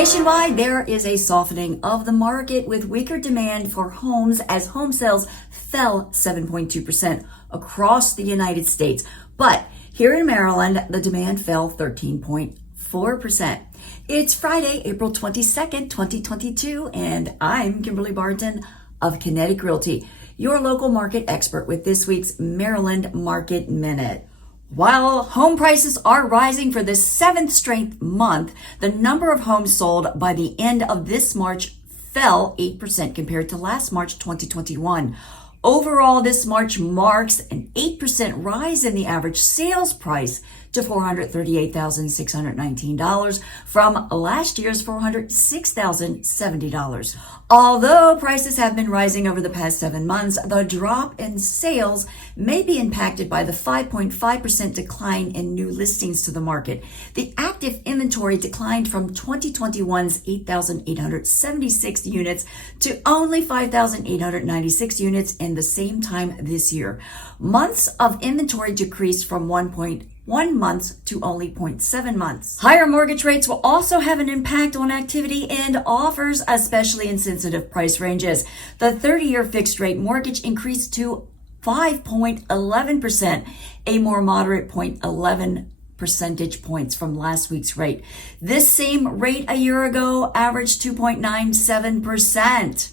Nationwide, there is a softening of the market with weaker demand for homes as home sales fell 7.2% across the United States. But here in Maryland, the demand fell 13.4%. It's Friday, April 22nd, 2022, and I'm Kimberly Barton of Kinetic Realty, your local market expert with this week's Maryland Market Minute. While home prices are rising for the seventh straight month, the number of homes sold by the end of this March fell 8% compared to last March 2021. Overall, this March marks an 8% rise in the average sales price to $438,619 from last year's $406,070. Although prices have been rising over the past 7 months, the drop in sales may be impacted by the 5.5% decline in new listings to the market. The active inventory declined from 2021's 8,876 units to only 5,896 units in the same time this year. Months of inventory decreased from 1.1 months to only 0.7 months. Higher mortgage rates will also have an impact on activity and offers, especially in sensitive price ranges. The 30-year fixed rate mortgage increased to 5.11%, a more moderate 0.11 percentage points from last week's rate. This same rate a year ago averaged 2.97%.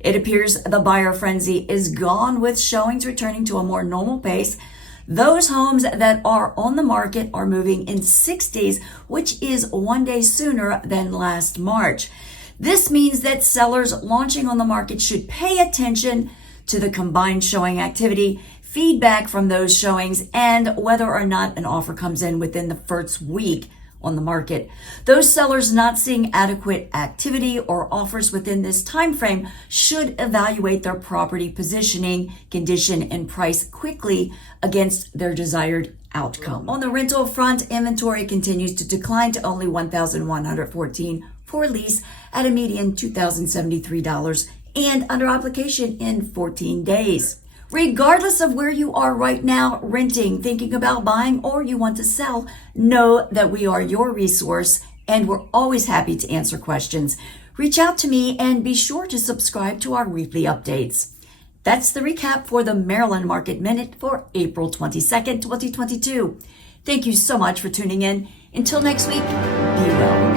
It appears the buyer frenzy is gone, with showings returning to a more normal pace. Those homes that are on the market are moving in 6 days, which is 1 day sooner than last March. This means that sellers launching on the market should pay attention to the combined showing activity, feedback from those showings, and whether or not an offer comes in within the first week on the market. Those sellers not seeing adequate activity or offers within this time frame should evaluate their property positioning, condition, and price quickly against their desired outcome. On the rental front, inventory continues to decline to only 1,114 for lease at a median $2,073 and under application in 14 days. Regardless of where you are right now, renting, thinking about buying, or you want to sell, know that we are your resource and we're always happy to answer questions. Reach out to me and be sure to subscribe to our weekly updates. That's the recap for the Maryland Market Minute for April 22nd, 2022. Thank you so much for tuning in. Until next week, be well.